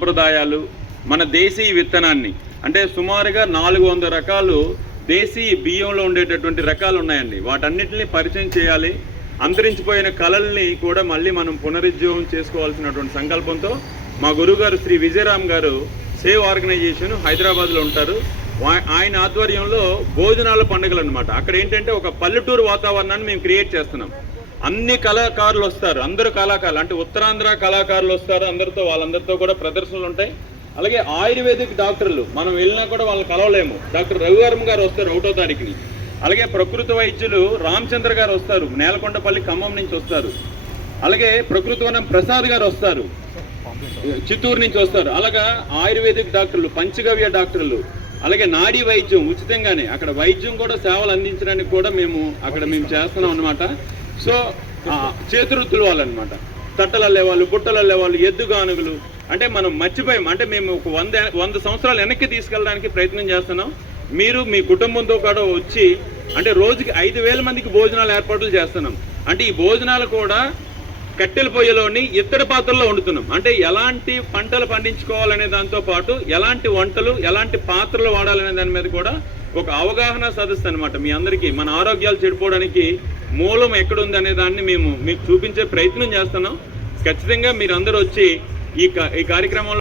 సాంప్రదాయాలు, మన దేశీయ విత్తనాన్ని అంటే సుమారుగా 400 రకాలు దేశీయ బియ్యంలో ఉండేటటువంటి రకాలు ఉన్నాయండి. వాటన్నిటిని పరిచయం చేయాలి. అంతరించిపోయిన కళల్ని కూడా మళ్ళీ మనం పునరుజ్జీవం చేసుకోవాల్సినటువంటి సంకల్పంతో మా గురువుగారు శ్రీ విజయరామ్ గారు సేవ్ ఆర్గనైజేషన్ హైదరాబాద్లో ఉంటారు. ఆయన ఆధ్వర్యంలో భోజనాల పండుగలు అనమాట. అక్కడ ఏంటంటే ఒక పల్లెటూరు వాతావరణాన్ని మేము క్రియేట్ చేస్తున్నాం. అన్ని కళాకారులు వస్తారు, అందరూ కళాకారులు అంటే ఉత్తరాంధ్ర కళాకారులు వస్తారు. వాళ్ళందరితో కూడా ప్రదర్శనలు ఉంటాయి. అలాగే ఆయుర్వేదిక్ డాక్టర్లు మనం వెళ్ళినా కూడా వాళ్ళని కలవలేము. డాక్టర్ రవివర్మ గారు వస్తారు 1వ తారీఖుని. అలాగే ప్రకృతి వైద్యులు రామచంద్ర గారు వస్తారు, నేలకొండపల్లి ఖమ్మం నుంచి వస్తారు. అలాగే ప్రకృతి వనం ప్రసాద్ గారు వస్తారు, చిత్తూరు నుంచి వస్తారు. అలాగా ఆయుర్వేదిక్ డాక్టర్లు, పంచగవ్య డాక్టర్లు, అలాగే నాడీ వైద్యం ఉచితంగానే అక్కడ వైద్యం కూడా సేవలు అందించడానికి కూడా మేము చేస్తున్నాం అనమాట. సో చేతివృత్తులు వాళ్ళు అనమాట, తట్టలు అల్లేవాళ్ళు, బుట్టలు అల్లేవాళ్ళు, ఎద్దుగానుగులు. అంటే మనం మర్చిపోయాం. అంటే మేము ఒక 100 సంవత్సరాలు వెనక్కి తీసుకెళ్ళడానికి ప్రయత్నం చేస్తున్నాం. మీరు మీ కుటుంబంతో కూడా వచ్చి అంటే రోజుకి 5,000 మందికి భోజనాలు ఏర్పాట్లు చేస్తున్నాం. అంటే ఈ భోజనాలు కూడా కట్టెల పొయ్యిలోని ఇత్తడి పాత్రల్లో వండుతున్నాం. అంటే ఎలాంటి పంటలు పండించుకోవాలనే దాంతో పాటు ఎలాంటి వంటలు, ఎలాంటి పాత్రలు వాడాలనే దాని మీద కూడా ఒక అవగాహన సదస్సు అనమాట. మీ అందరికీ మన ఆరోగ్యాలు చెడిపోవడానికి మూలం ఎక్కడుంది అనే దాన్ని మేము మీకు చూపించే ప్రయత్నం చేస్తున్నాం. ఖచ్చితంగా మీరందరూ వచ్చి ఈ కార్యక్రమంలో